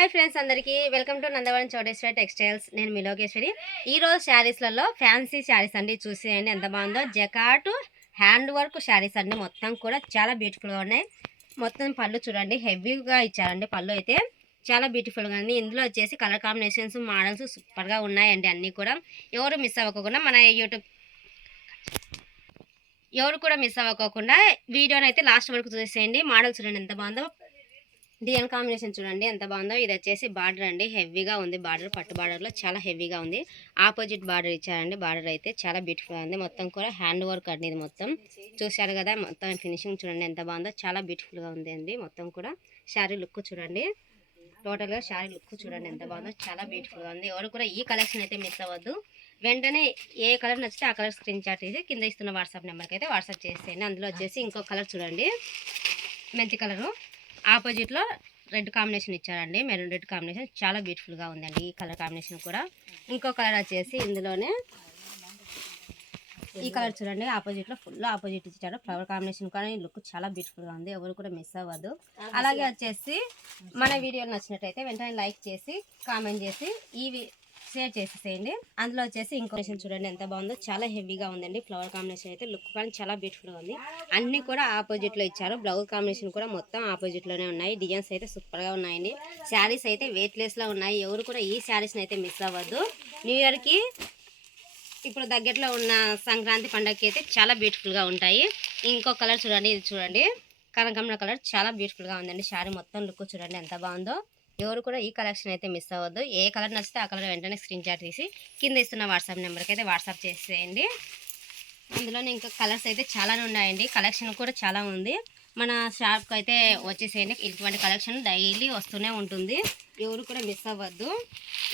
Hi friends అందరికీ welcome to Nandavaram Chowdeshwari textiles. నేను మీ లోకేశ్వరి. ఈరోజు శారీస్లలో ఫ్యాన్సీ శారీస్ అండి. చూసేయండి ఎంత బాగుందో. జకాటు హ్యాండ్ వర్క్ శారీస్ అండి. మొత్తం కూడా చాలా బ్యూటిఫుల్గా ఉన్నాయి. మొత్తం పళ్ళు చూడండి, హెవీగా ఇచ్చారండి. పళ్ళు అయితే చాలా బ్యూటిఫుల్గా ఉంది. ఇందులో వచ్చేసి కలర్ కాంబినేషన్స్, మోడల్స్ సూపర్గా ఉన్నాయండి. అన్నీ కూడా ఎవరు మిస్ అవ్వకుండా మన యూట్యూబ్ వీడియోని అయితే లాస్ట్ వరకు చూసేయండి. మోడల్ చూడండి ఎంత బాగుందో. డిఎన్ కాంబినేషన్ చూడండి ఎంత బాగుందో. ఇది వచ్చేసి బార్డర్ అండి, హెవీగా ఉంది. బార్డర్ పట్టు బార్డర్లో చాలా హెవీగా ఉంది. ఆపోజిట్ బార్డర్ ఇచ్చారండి. బార్డర్ అయితే చాలా బ్యూటిఫుల్గా ఉంది. మొత్తం కూడా హ్యాండ్ వర్క్ అండి. ఇది మొత్తం చూశారు కదా. మొత్తం ఫినిషింగ్ చూడండి ఎంత బాగుందో. చాలా బ్యూటిఫుల్గా ఉంది అండి. మొత్తం కూడా శారీ లుక్ చూడండి. టోటల్గా శారీ లుక్ చూడండి ఎంత బాగుందో. చాలా బ్యూటిఫుల్గా ఉంది. ఎవరు కూడా ఈ కలెక్షన్ అయితే మిస్ అవ్వద్దు. వెంటనే ఏ కలర్ నచ్చితే ఆ కలర్ స్క్రీన్ షాట్ తీసి కింద ఇస్తున్న వాట్సాప్ నెంబర్కి అయితే వాట్సాప్ చేసేయండి. అందులో వచ్చేసి ఇంకో కలర్ చూడండి, మెంతి కలరు. ఆపోజిట్లో రెడ్ కాంబినేషన్ ఇచ్చారండి, మెరూన్ రెడ్ కాంబినేషన్. చాలా బ్యూటిఫుల్గా ఉందండి ఈ కలర్ కాంబినేషన్ కూడా. ఇంకో కలర్ వచ్చేసి ఇందులోనే ఈ కలర్ చూడండి. ఆపోజిట్లో ఫుల్ ఆపోజిట్ ఇచ్చారు. ఫ్లవర్ కాంబినేషన్ కానీ లుక్ చాలా బ్యూటిఫుల్గా ఉంది. ఎవరు కూడా మిస్ అవ్వద్దు. అలాగే వచ్చేసి మన వీడియో నచ్చినట్టయితే వెంటనే లైక్ చేసి కామెంట్ చేసి షేర్ చేసేసేయండి. అందులో వచ్చేసి ఇంకో చూడండి ఎంత బాగుందో. చాలా హెవీగా ఉందండి. ఫ్లవర్ కాంబినేషన్ అయితే లుక్ కానీ చాలా బ్యూటిఫుల్గా ఉంది. అన్నీ కూడా ఆపోజిట్లో ఇచ్చారు. బ్లౌజ్ కాంబినేషన్ కూడా మొత్తం ఆపోజిట్లోనే ఉన్నాయి. డిజైన్స్ అయితే సూపర్గా ఉన్నాయండి. శారీస్ అయితే వెయిట్లెస్లో ఉన్నాయి. ఎవరు కూడా ఈ శారీస్ని అయితే మిస్ అవ్వద్దు. న్యూ ఇయర్కి ఇప్పుడు దగ్గరలో ఉన్న సంక్రాంతి పండగకి అయితే చాలా బ్యూటిఫుల్గా ఉంటాయి. ఇంకో కలర్ చూడండి, ఇది చూడండి కనకాంబర కలర్. చాలా బ్యూటిఫుల్గా ఉందండి. శారీ మొత్తం లుక్ చూడండి ఎంత బాగుందో. ఎవరు కూడా ఈ కలెక్షన్ అయితే మిస్ అవ్వద్దు. ఏ కలర్ నచ్చితే ఆ కలర్ వెంటనే స్క్రీన్ షాట్ తీసి కింద ఇస్తున్న వాట్సాప్ నెంబర్కి అయితే వాట్సాప్ చేసేయండి. అందులోనే ఇంకా కలర్స్ అయితే చాలానే ఉన్నాయండి. కలెక్షన్ కూడా చాలా ఉంది. మన షాప్కి అయితే వచ్చేసేయండి. ఇటువంటి కలెక్షన్ డైలీ వస్తూనే ఉంటుంది. ఎవరు కూడా మిస్ అవ్వద్దు.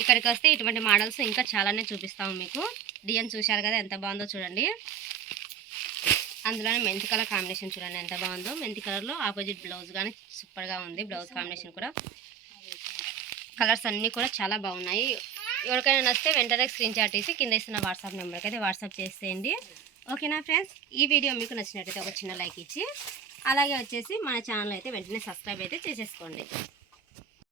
ఇక్కడికి వస్తే ఇటువంటి మోడల్స్ ఇంకా చాలానే చూపిస్తాము మీకు. డిజైన్ చూశారు కదా ఎంత బాగుందో చూడండి. అందులోనే మెంతి కలర్ కాంబినేషన్ చూడండి ఎంత బాగుందో. మెంతి కలర్లో ఆపోజిట్ బ్లౌజ్ కానీ సూపర్గా ఉంది. బ్లౌజ్ కాంబినేషన్ కూడా కలర్స్ అన్నీ కూడా చాలా బాగున్నాయి. ఎవరికైనా నచ్చితే వెంటనే స్క్రీన్ షాట్ తీసి కింద ఇస్తున్న వాట్సాప్ నెంబర్కి అయితే వాట్సాప్ చేసేయండి. ఓకేనా ఫ్రెండ్స్, ఈ వీడియో మీకు నచ్చినట్టయితే ఒక చిన్న లైక్ ఇచ్చి అలాగే వచ్చేసి మన ఛానల్ అయితే వెంటనే సబ్స్క్రైబ్ అయితే చేసేసుకోండి.